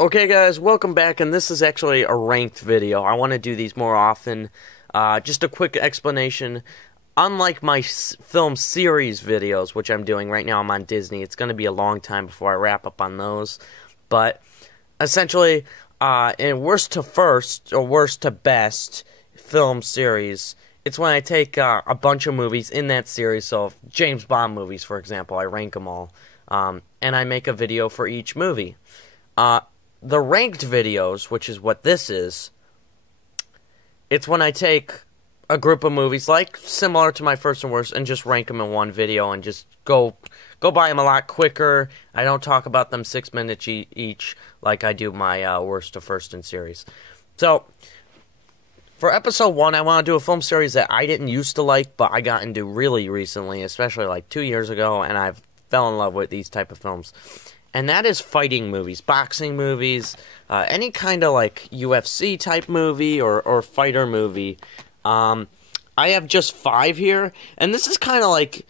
Okay guys, welcome back, and this is actually a ranked video. I want to do these more often. Just a quick explanation. Unlike my film series videos, which I'm doing right now, I'm on Disney. It's going to be a long time before I wrap up on those. But essentially, in worst to first, or worst to best film series, it's when I take a bunch of movies in that series. So James Bond movies, for example, I rank them all. And I make a video for each movie. The ranked videos, which is what this is, it's when I take a group of movies, like similar to my first and worst, and just rank them in one video and just go by them a lot quicker. I don't talk about them 6 minutes each like I do my worst to first in series. So, for episode 1, I want to do a film series that I didn't used to like, but I got into really recently, especially like 2 years ago, and I fell in love with these type of films. And that is fighting movies, boxing movies, any kind of like UFC type movie or fighter movie. I have just 5 here, and this is kind of like,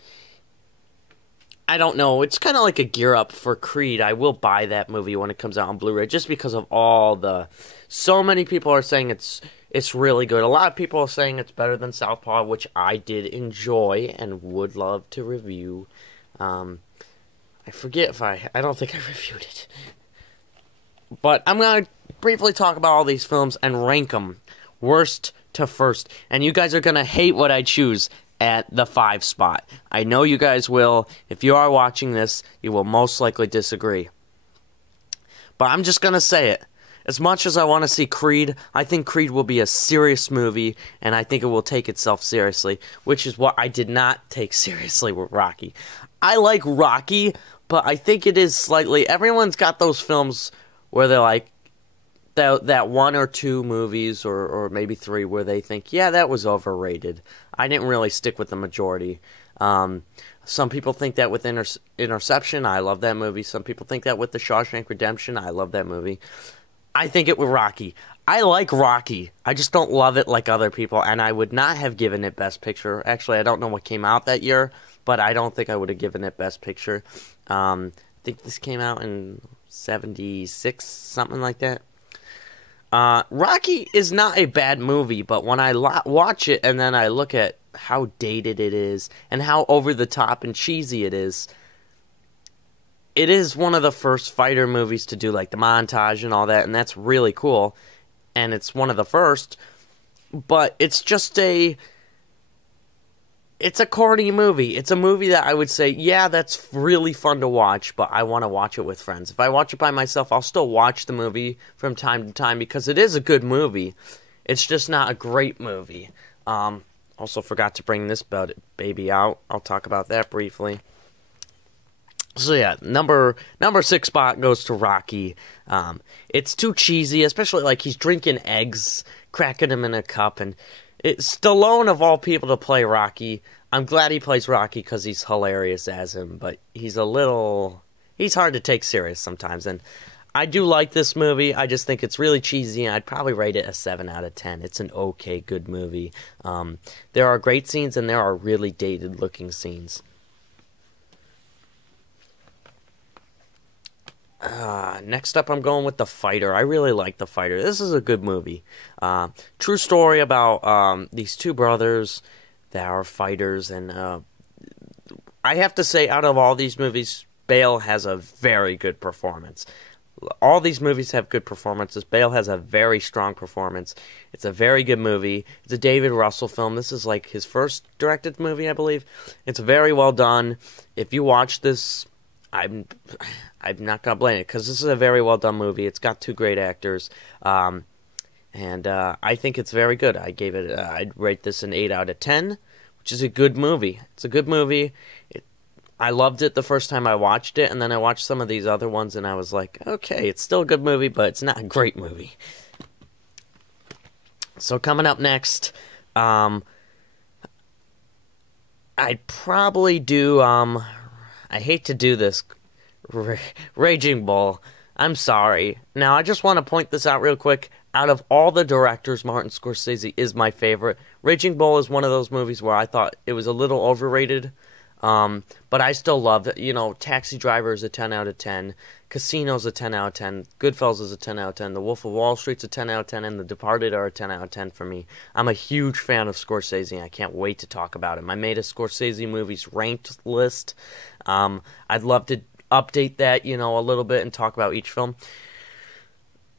I don't know, it's kind of like a gear up for Creed. I will buy that movie when it comes out on Blu-ray just because of so many people are saying it's really good. A lot of people are saying it's better than Southpaw, which I did enjoy and would love to review. I forget if I don't think I reviewed it. But I'm going to briefly talk about all these films and rank them worst to first. And you guys are going to hate what I choose at the 5 spot. I know you guys will. If you are watching this, you will most likely disagree. But I'm just going to say it. As much as I want to see Creed, I think Creed will be a serious movie, and I think it will take itself seriously, which is what I did not take seriously with Rocky. I like Rocky, but I think it is slightly... Everyone's got those films where they're like, that 1 or 2 movies, or maybe 3, where they think, yeah, that was overrated. I didn't really stick with the majority. Some people think that with Interception. I love that movie. Some people think that with The Shawshank Redemption. I love that movie. I think it with Rocky. I like Rocky. I just don't love it like other people, and I would not have given it Best Picture. Actually, I don't know what came out that year, but I don't think I would have given it Best Picture. I think this came out in 76, something like that. Rocky is not a bad movie, but when I watch it and then I look at how dated it is and how over-the-top and cheesy it is one of the first fighter movies to do like the montage and all that, and that's really cool. And it's one of the first, but it's just it's a corny movie. It's a movie that I would say, yeah, that's really fun to watch, but I want to watch it with friends. If I watch it by myself, I'll still watch the movie from time to time because it is a good movie. It's just not a great movie. Also forgot to bring this baby out. I'll talk about that briefly. So yeah, number 6 spot goes to Rocky. It's too cheesy, especially like he's drinking eggs, cracking them in a cup, and it's Stallone of all people to play Rocky. I'm glad he plays Rocky because he's hilarious as him, but he's hard to take serious sometimes. And I do like this movie. I just think it's really cheesy, and I'd probably rate it a 7 out of 10. It's an okay, good movie. There are great scenes, and there are really dated-looking scenes. Next up, I'm going with The Fighter. I really like The Fighter. This is a good movie. True story about these 2 brothers that are fighters, and I have to say, out of all these movies, Bale has a very good performance. All these movies have good performances. Bale has a very strong performance. It's a very good movie. It's a David Russell film. This is like his first directed movie, I believe. It's very well done. If you watch this, I'm not going to blame it, because this is a very well done movie. It's got 2 great actors, and I think it's very good. I'd rate this an 8 out of 10, which is a good movie. It's a good movie. I loved it the first time I watched it, and then I watched some of these other ones, and I was like, okay, it's still a good movie, but it's not a great movie. So coming up next, I'd probably do, I hate to do this, Raging Bull. I'm sorry. Now, I just want to point this out real quick. Out of all the directors, Martin Scorsese is my favorite. Raging Bull is one of those movies where I thought it was a little overrated. But I still love it. You know, Taxi Driver is a 10 out of 10. Casino's a 10 out of 10. Goodfellas is a 10 out of 10. The Wolf of Wall Street's a 10 out of 10. And The Departed are a 10 out of 10 for me. I'm a huge fan of Scorsese. I can't wait to talk about him. I made a Scorsese movies ranked list. I'd love to update that, you know, a little bit and talk about each film.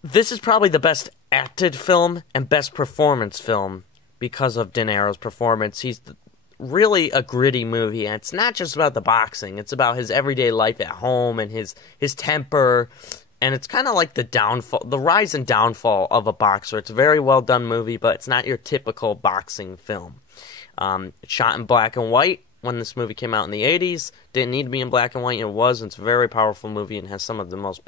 This is probably the best acted film and best performance film because of De Niro's performance. He's really a gritty movie, and it's not just about the boxing. It's about his everyday life at home and his temper, and it's kind of like the rise and downfall of a boxer. It's a very well done movie, but it's not your typical boxing film. It's shot in black and white when this movie came out in the 80s. Didn't need to be in black and white, and it was. It's a very powerful movie and has some of the most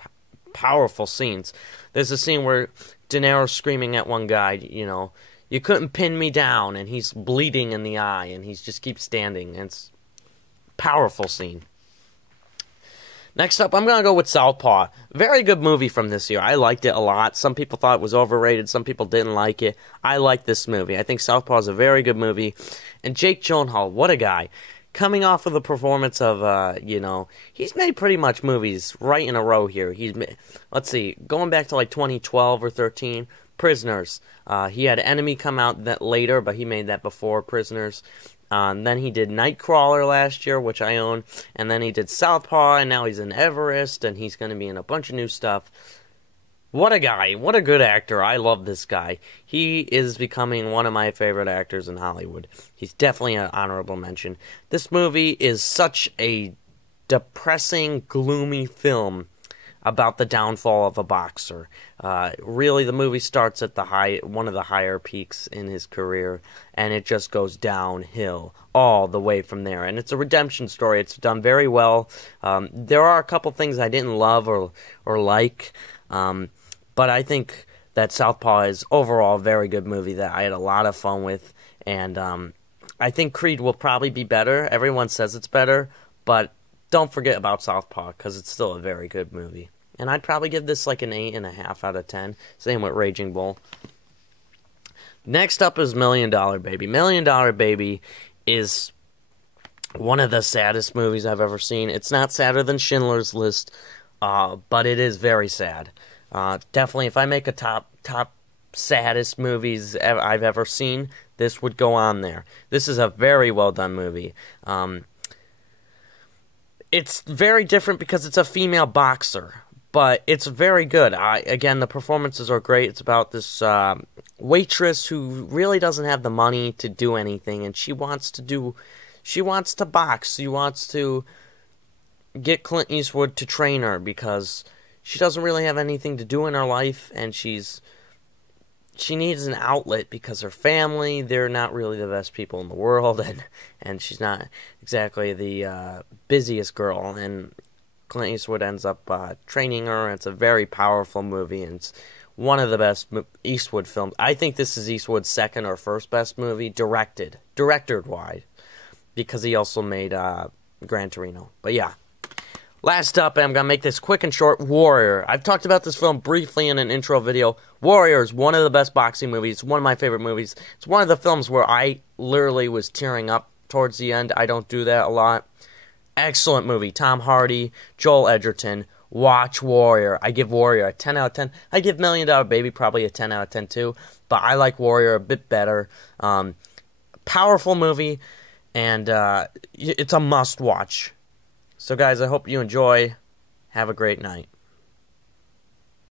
powerful scenes. There's a scene where De Niro's screaming at one guy, you know, "You couldn't pin me down," and he's bleeding in the eye, and he just keeps standing. It's a powerful scene. Next up, I'm going to go with Southpaw. Very good movie from this year. I liked it a lot. Some people thought it was overrated. Some people didn't like it. I like this movie. I think Southpaw is a very good movie. And Jake Gyllenhaal, what a guy. Coming off of the performance of, you know, he's made pretty much movies right in a row here. Let's see, going back to like 2012 or 13, Prisoners. He had Enemy come out that later, but he made that before Prisoners. Then he did Nightcrawler last year, which I own. And then he did Southpaw, and now he's in Everest, and he's going to be in a bunch of new stuff. What a guy. What a good actor. I love this guy. He is becoming one of my favorite actors in Hollywood. He's definitely an honorable mention. This movie is such a depressing, gloomy film about the downfall of a boxer. Really, the movie starts at one of the higher peaks in his career, and it just goes downhill all the way from there. And it's a redemption story. It's done very well. There are a couple things I didn't love or like, but I think that Southpaw is overall a very good movie that I had a lot of fun with. And I think Creed will probably be better. Everyone says it's better, but don't forget about Southpaw because it's still a very good movie. And I'd probably give this like an 8.5 out of 10. Same with Raging Bull. Next up is $1 Million Baby. $1 Million Baby is one of the saddest movies I've ever seen. It's not sadder than Schindler's List, but it is very sad. Definitely, if I make a top saddest movies I've ever seen, this would go on there. This is a very well done movie. It's very different because it's a female boxer, but it's very good. Again, the performances are great. It's about this waitress who really doesn't have the money to do anything, and she wants to box. She wants to get Clint Eastwood to train her because she doesn't really have anything to do in her life, and she needs an outlet because her family, they're not really the best people in the world, and she's not exactly the busiest girl, and Clint Eastwood ends up training her, and it's a very powerful movie, and it's one of the best Eastwood films. I think this is Eastwood's second or first best movie, director-wide, because he also made Gran Torino. But yeah. Last up, and I'm going to make this quick and short, Warrior. I've talked about this film briefly in an intro video. Warrior is one of the best boxing movies. It's one of my favorite movies. It's one of the films where I literally was tearing up towards the end. I don't do that a lot. Excellent movie. Tom Hardy, Joel Edgerton. Watch Warrior. I give Warrior a 10 out of 10. I give $1 Million Baby probably a 10 out of 10 too. But I like Warrior a bit better. Powerful movie. And it's a must watch. So guys, I hope you enjoy. Have a great night.